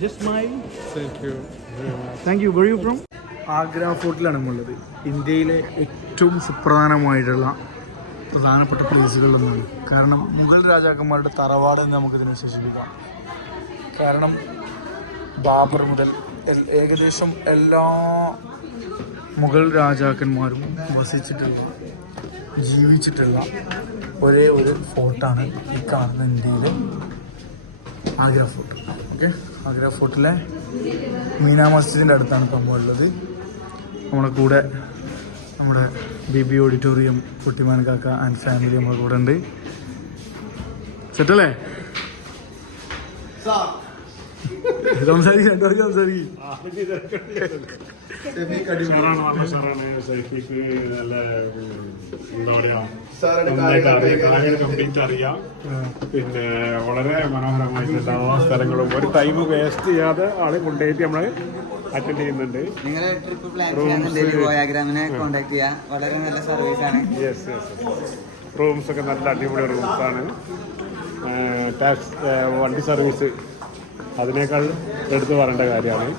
Just my Thank you. Very much. Thank you very you from Agra ഫോർട്ടിലാണ് നമ്മളുള്ളത് ഇന്ത്യയിലെ ഏറ്റവും സുപ്രധാനമായിട്ടുള്ള പ്രധാനപ്പെട്ട പ്ലേസുകളിലൊന്നാണ് കാരണം മുഗൾ രാജാക്കന്മാരുടെ തറവാട് എന്ന് നമുക്കിതിനെ വിശേഷിപ്പിക്കാം. കാരണം ബാബർ മുതൽ ഏകദേശം എല്ലാ മുഗൾ രാജാക്കന്മാരും വസിച്ചിട്ടുള്ള ജീവിച്ചിട്ടുള്ള ഒരേ ഒരു ഫോർട്ടാണ് ഈ കാണുന്ന ഇന്ത്യയിലെ ആഗ്ര ഫോർട്ട്. ഓക്കെ? ആഗ്ര ഫോർട്ടിലെ മീനാ മസ്ജിദിന്റെ അടുത്താണ് ഉള്ളത് നമ്മുടെ കൂടെ നമ്മുടെ ബി ബി ഓഡിറ്റോറിയം കുട്ടിമാൻ കാക്ക ആൻഡ് ഫാമിലി നമ്മുടെ കൂടെ ഉണ്ട്. സെറ്റല്ലേ? സംസാരിക്കും രണ്ടുപേർക്ക് സംസാരിക്കും നല്ല എന്താ പറയാ കംപ്ലീറ്റ് അറിയാം. പിന്നെ വളരെ മനോഹരമായിട്ടുണ്ടാവും ആ സ്ഥലങ്ങളും. ഒരു ടൈം വേസ്റ്റ് ചെയ്യാതെ ആൾ കൊണ്ടുപോയിട്ട് നമ്മൾ അറ്റൻഡ് ചെയ്യുന്നുണ്ട്. നിങ്ങൾ ട്രിപ്പ് പ്ലാൻ ചെയ്യാം? വളരെ നല്ല സർവീസ് ആണ്. യെസ് യെസ് റൂംസ് ഒക്കെ നല്ല അടിപൊളി റൂംസ് ആണ്. ടാക്സ് വണ്ടി സർവീസ് അതിനേക്കാൾ എടുത്തു പറയേണ്ട കാര്യമാണ്.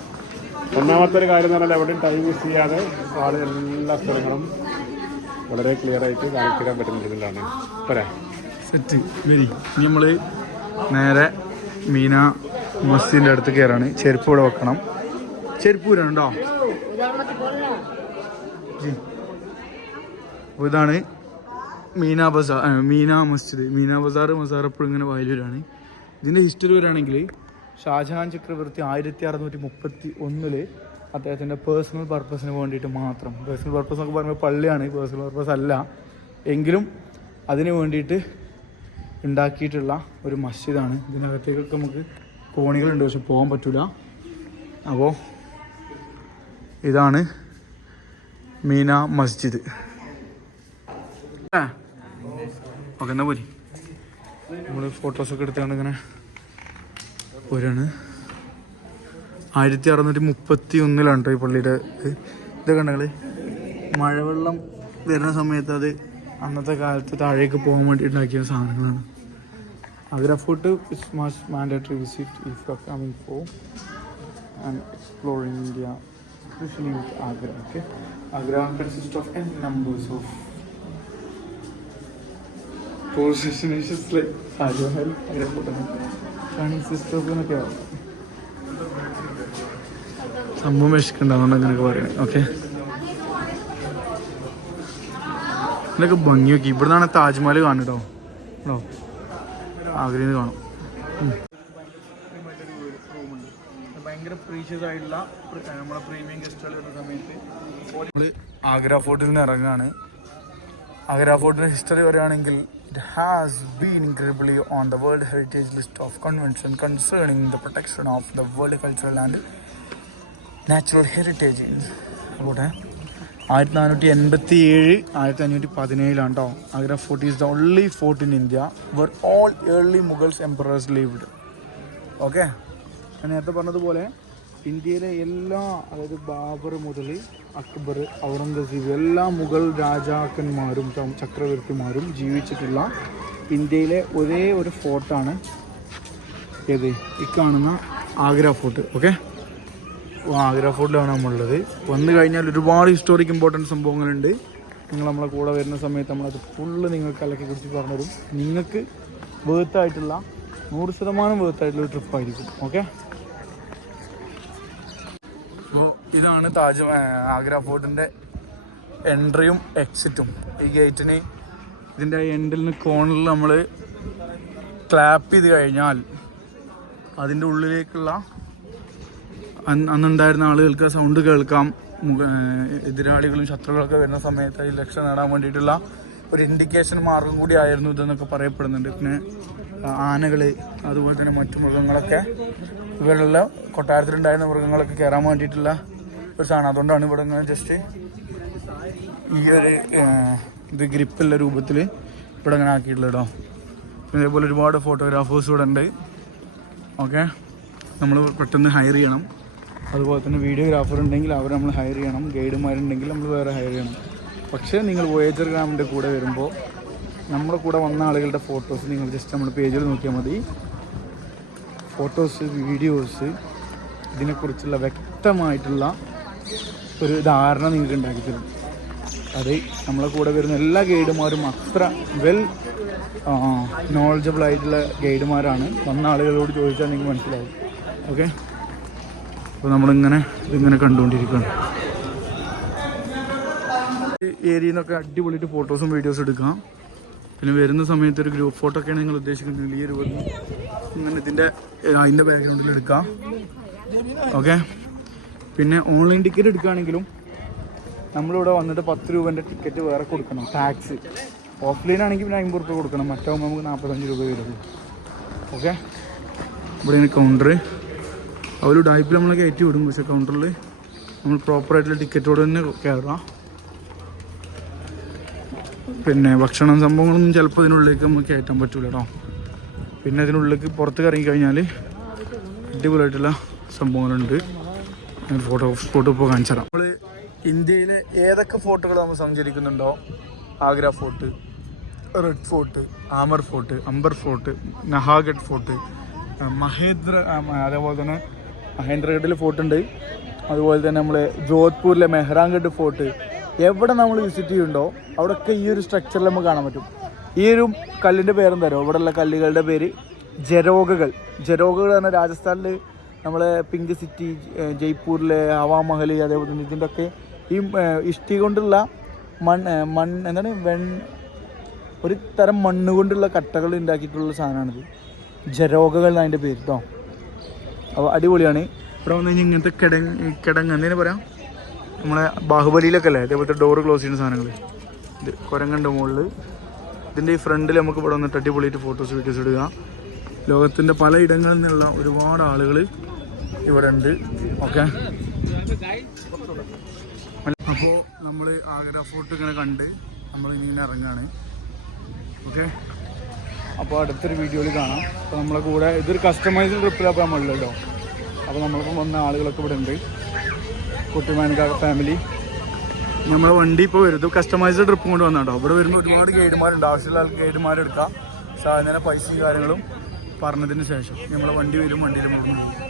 ഒന്നാമത്തെ ഒരു കാര്യം എന്ന് പറഞ്ഞാൽ എവിടെയും ടൈം മിസ് ചെയ്യാതെ ആൾ എല്ലാ സ്ഥലങ്ങളും വളരെ ക്ലിയർ ആയിട്ട് കാണിക്കാൻ പറ്റുന്ന രീതിയിലാണ്. Set very. നമ്മൾ നേരെ മീന മസ്ജിദിന്റെ അടുത്ത് കയറാണ് ചെരുപ്പ് ഇവിടെ വെക്കണം. ചെരുപ്പ് വരണുണ്ടോ ഇതാണ് മീന ബസാർ മീന മസ്ജിദ്. മീന ബസാർ മസാർ എപ്പോഴും ഇങ്ങനെ വയലൂരാണ് ഇതിന്റെ ഹിസ്റ്ററി വരികയാണെങ്കിൽ ഷാജഹാൻ ചക്രവർത്തി ആയിരത്തി അറുന്നൂറ്റി മുപ്പത്തി ഒന്നിൽ അദ്ദേഹത്തിന്റെ പേഴ്സണൽ പർപ്പസിന് വേണ്ടിയിട്ട് മാത്രം. പേഴ്സണൽ പർപ്പസ് എന്നൊക്കെ പറയുമ്പോൾ പള്ളിയാണ്. പേഴ്സണൽ പർപ്പസ് അല്ല. എങ്കിലും അതിന് വേണ്ടിയിട്ട് ഉണ്ടാക്കിയിട്ടുള്ള ഒരു മസ്ജിദാണ്. ഇതിനകത്തേക്കൊക്കെ നമുക്ക് കോണികളുണ്ട്. പക്ഷെ പോകാൻ പറ്റില്ല അപ്പോൾ ഇതാണ് മീന മസ്ജിദ്. ഓക്കെ എന്നാ പോരി. നമ്മൾ ഫോട്ടോസൊക്കെ എടുത്തുകൊണ്ട് ഇങ്ങനെ പോരാണ് ആയിരത്തി അറുന്നൂറ്റി മുപ്പത്തി ഒന്നിലാണ് കേട്ടോ ഈ പള്ളിയുടെ ഇത്. ഇതൊക്കെ കണ്ടങ്ങൾ മഴവെള്ളം വരുന്ന സമയത്ത് അത് അന്നത്തെ കാലത്ത് താഴേക്ക് പോകാൻ വേണ്ടി ഉണ്ടാക്കിയ സാധനങ്ങളാണ്. Agra food is must mandatory visit if you coming for and exploring India especially with Agra. Okay, Agra consists of n numbers of tourist destinations like Taj Chinese sisters എന്നൊക്കെ ആവും. സംഭവം വിശക്കുണ്ടാവുന്ന അങ്ങനെയൊക്കെ പറയണേ ഓക്കെ ഇതൊക്കെ ഭംഗി നോക്കി. ഇവിടെ നിന്നാണ് താജ്മഹൽ കാണുട്ടോ കേട്ടോ. ആഗ്രയിൽ നിന്ന് കാണും. ഉം. ഭയങ്കര പ്രീഷ്യസ് ആയിട്ടുള്ള നമ്മുടെ പ്രീമിയം ഗസ്റ്റുകൾ വരുന്ന സമയത്ത് നമ്മൾ ആഗ്ര ഫോർട്ടിൽ നിന്ന് ഇറങ്ങാണ് ആഗ്ര ഫോർട്ടിന്റെ ഹിസ്റ്ററി പറയുകയാണെങ്കിൽ it has been incredibly on the world heritage list of convention concerning the protection of the world cultural and natural heritage അതുകൂടെ ആയിരത്തി നാനൂറ്റി എൺപത്തി ഏഴ് ആയിരത്തി അഞ്ഞൂറ്റി പതിനേഴിലാണ് കേട്ടോ Agra fort is the only fort in India where all early Mughals emperors lived okay ഞാൻ നേരത്തെ പറഞ്ഞതുപോലെ ഇന്ത്യയിലെ എല്ലാ അതായത് ബാബർ മുതൽ അക്ബർ ഔറംഗസീബ് എല്ലാ മുഗൾ രാജാക്കന്മാരും ചക്രവർത്തിമാരും ജീവിച്ചിട്ടുള്ള ഇന്ത്യയിലെ ഒരേ ഒരു ഫോർട്ടാണ് ഏത്? ഈ കാണുന്ന ആഗ്ര ഫോർട്ട് ഓക്കെ? ആഗ്ര ഫോർട്ടിലാണ് നമ്മളുള്ളത്. വന്നു കഴിഞ്ഞാൽ ഒരുപാട് ഹിസ്റ്റോറിക് ഇമ്പോർട്ടന്റ് സംഭവങ്ങളുണ്ട്. നിങ്ങൾ നമ്മളെ കൂടെ വരുന്ന സമയത്ത് നമ്മളത് ഫുള്ള് നിങ്ങൾക്ക് അലക്കി കുറിച്ച് പറഞ്ഞുതരും. നിങ്ങൾക്ക് വേർത്തായിട്ടുള്ള നൂറ് ശതമാനം വേർത്തായിട്ടുള്ള ഒരു ട്രിപ്പായിരിക്കും ഓക്കെ? അപ്പോൾ ഇതാണ് താജ് ആഗ്ര ഫോർട്ടിന്റെ എൻട്രിയും എക്സിറ്റും. ഈ ഗേറ്റിന് ഇതിന്റെ എൻഡിൽ നിന്ന് കോണിൽ നമ്മൾ ക്ലാപ്പ് ചെയ്ത് കഴിഞ്ഞാൽ അതിന്റെ ഉള്ളിലേക്കുള്ള അന്ന് അന്നുണ്ടായിരുന്ന ആളുകൾക്ക് സൗണ്ട് കേൾക്കാം. എതിരാളികളും ശത്രുക്കളൊക്കെ വരുന്ന സമയത്ത് ഈ ലക്ഷ്യം നേടാൻ വേണ്ടിയിട്ടുള്ള ഒരു ഇൻഡിക്കേഷൻ മാർഗം കൂടി ആയിരുന്നു ഇതെന്നൊക്കെ പറയപ്പെടുന്നുണ്ട്. പിന്നെ ആനകൾ അതുപോലെ തന്നെ മറ്റു മൃഗങ്ങളൊക്കെ ഇവരുള്ള കൊട്ടാരത്തിലുണ്ടായിരുന്ന മൃഗങ്ങളൊക്കെ കയറാൻ വേണ്ടിയിട്ടുള്ള ഒരു സാധനം. അതുകൊണ്ടാണ് ഇവിടെ ഇങ്ങനെ ജസ്റ്റ് ഈ ഒരു ഇത് ഗ്രിപ്പുള്ള രൂപത്തിൽ ഇവിടെ ഇങ്ങനെ ആക്കിയിട്ടുള്ളത് കേട്ടോ ഇതേപോലെ ഒരുപാട് ഫോട്ടോഗ്രാഫേഴ്സ് ഇവിടെ ഉണ്ട്. ഓക്കെ നമ്മൾ പെട്ടെന്ന് ഹയർ ചെയ്യണം. അതുപോലെ തന്നെ വീഡിയോഗ്രാഫർ ഉണ്ടെങ്കിൽ അവർ നമ്മൾ ഹയർ ചെയ്യണം. ഗൈഡുമാരുണ്ടെങ്കിൽ നമ്മൾ വേറെ ഹയർ ചെയ്യണം. പക്ഷേ നിങ്ങൾ വോയേജർ ഗ്രാമിന്റെ കൂടെ വരുമ്പോൾ നമ്മുടെ കൂടെ വന്ന ആളുകളുടെ ഫോട്ടോസ് നിങ്ങൾ ജസ്റ്റ് നമ്മുടെ പേജിൽ നോക്കിയാൽ മതി. ഫോട്ടോസ് വീഡിയോസ് ഇതിനെക്കുറിച്ചുള്ള വ്യക്തമായിട്ടുള്ള ഒരു ധാരണ നിങ്ങൾക്ക് ഉണ്ടാക്കി തരും. അത് നമ്മളെ കൂടെ വരുന്ന എല്ലാ ഗൈഡുമാരും അത്ര വെൽ നോളജബിൾ ആയിട്ടുള്ള ഗൈഡുമാരാണ്. വന്ന ആളുകളോട് ചോദിച്ചാൽ നിങ്ങൾക്ക് മനസ്സിലാവും. ഓക്കെ അപ്പോൾ നമ്മളിങ്ങനെ ഇതിങ്ങനെ കണ്ടുകൊണ്ടിരിക്കുകയാണ്. ഏരിയയിൽ നിന്നൊക്കെ അടിപൊളിയിട്ട് ഫോട്ടോസും വീഡിയോസും എടുക്കാം. പിന്നെ വരുന്ന സമയത്ത് ഒരു ഗ്രൂപ്പ് ഫോട്ടോ ഒക്കെയാണ് നിങ്ങൾ ഉദ്ദേശിക്കുന്നത്. ഈ രൂപത്തിൽ ഇങ്ങനെ ഇതിന്റെ അതിന്റെ ബാക്ക്ഗ്രൗണ്ടിൽ എടുക്കാം. ഓക്കെ? പിന്നെ ഓൺലൈൻ ടിക്കറ്റ് എടുക്കുകയാണെങ്കിലും നമ്മളിവിടെ വന്നിട്ട് പത്ത് രൂപേന്റെ ടിക്കറ്റ് വേറെ കൊടുക്കണം ടാക്സ്. ഓഫ്ലൈൻ ആണെങ്കിൽ പിന്നെ അമ്പത് രൂപ കൊടുക്കണം മറ്റാകുമ്പോൾ നമുക്ക് നാൽപ്പത്തഞ്ച് രൂപ വരുള്ളൂ ഓക്കെ? ഇവിടെ കൗണ്ടർ അവർ ഡൈപ്പിൽ നമ്മളെ കയറ്റി വിടും പക്ഷേ കൗണ്ടറിൽ നമ്മൾ പ്രോപ്പറായിട്ടുള്ള ടിക്കറ്റോട് തന്നെ കയറാം. പിന്നെ ഭക്ഷണം സംഭവങ്ങളൊന്നും ചിലപ്പോൾ ഇതിനുള്ളിലേക്ക് നമുക്ക് കയറ്റാൻ പറ്റൂല കേട്ടോ പിന്നെ ഇതിനുള്ളിലേക്ക് പുറത്ത് ഇറങ്ങി കഴിഞ്ഞാൽ അടിപൊളിയായിട്ടുള്ള സംഭവങ്ങളുണ്ട്. ഞാൻ ഫോട്ടോ സ്പോട്ട് ഇപ്പോൾ കാണിച്ചു തരാം. നമ്മൾ ഇന്ത്യയിലെ ഏതൊക്കെ ഫോർട്ടുകൾ നമ്മൾ സഞ്ചരിക്കുന്നുണ്ടോ? Agra fort red fort Amer fort Amber fort Nahargarh fort Mahendra അതേപോലെ തന്നെ മഹേന്ദ്രഗഡിൽ ഫോർട്ട് ഉണ്ട്. അതുപോലെ തന്നെ നമ്മൾ ജോധ്പൂരിലെ മെഹ്റാൻഗഡ് ഫോർട്ട് എവിടെ നമ്മൾ വിസിറ്റ് ചെയ്യുന്നുണ്ടോ അവിടെയൊക്കെ ഈ ഒരു സ്ട്രക്ചറിൽ നമുക്ക് കാണാൻ പറ്റും. ഈ ഒരു കല്ലിന്റെ പേരെന്താ അറിയോ? ഇവിടെയുള്ള കല്ലുകളുടെ പേര് ജരോഗകൾ. ജരോഗകൾ എന്ന് രാജസ്ഥാനിൽ നമ്മളെ പിങ്ക് സിറ്റി ജയ്പൂരിലെ ഹവാ മഹൽ അതേപോലെ തന്നെ ഇതിന്റെ ഒക്കെ ഈ ഇഷ്ടി കൊണ്ടുള്ള മൺ മൺ എന്താണ്? വെൺ ഒരു തരം മണ്ണ് കൊണ്ടുള്ള കട്ടകൾ ഉണ്ടാക്കിയിട്ടുള്ള സാധനമാണിത്. ജരോഗകൾ അതിന്റെ പേര് കേട്ടോ അപ്പോൾ അടിപൊളിയാണ്. ഇവിടെ വന്നു കഴിഞ്ഞാൽ ഇങ്ങനത്തെ കിടങ്ങ് കിടങ്ങ് എന്തിനു പറയാം? നമ്മളെ ബാഹുബലിയിലൊക്കെ അല്ലേ? അതേപോലത്തെ ഡോറ് ക്ലോസ് ചെയ്യുന്ന സാധനങ്ങൾ ഇത് കുരങ്ങന്റെ മുകളിൽ ഇതിന്റെ ഈ ഫ്രണ്ടിൽ നമുക്ക് ഇവിടെ വന്നിട്ട് അടിപൊളിയായിട്ട് ഫോട്ടോസ് വീഡിയോസ് ഇടുക. ലോകത്തിന്റെ പല ഇടങ്ങളിൽ നിന്നുള്ള ഒരുപാട് ആളുകൾ ഇവിടെ ഉണ്ട്. ഓക്കെ അപ്പോൾ നമ്മൾ ആഗ്ര ഫോർട്ട് ഇങ്ങനെ കണ്ട് നമ്മൾ ഇങ്ങനെ ഇറങ്ങാണ്. ഓക്കെ അപ്പോൾ അടുത്തൊരു വീഡിയോയിൽ കാണാം. അപ്പോൾ നമ്മളെ കൂടെ ഇതൊരു കസ്റ്റമൈസ്ഡ് ട്രിപ്പിലപ്പോൾ നമ്മളുള്ളല്ലോ അപ്പോൾ നമ്മളിപ്പം വന്ന ആളുകളൊക്കെ ഇവിടെ ഉണ്ട്. കുട്ടിമാനക്കാർ ഫാമിലി നമ്മളെ വണ്ടി ഇപ്പോൾ വരും. ഇത് കസ്റ്റമൈസ്ഡ് ട്രിപ്പ് കൊണ്ട് വന്നോ ഇവിടെ വരുമ്പോൾ ഒരുപാട് ഗൈഡുമാരുണ്ട് ആവശ്യമുള്ള ഗൈഡുമാരെടുക്കാം സാധനം പൈസയും കാര്യങ്ങളും പറഞ്ഞതിന് ശേഷം നമ്മളെ വണ്ടി വരും വണ്ടിയിൽ നമുക്ക് പോകും.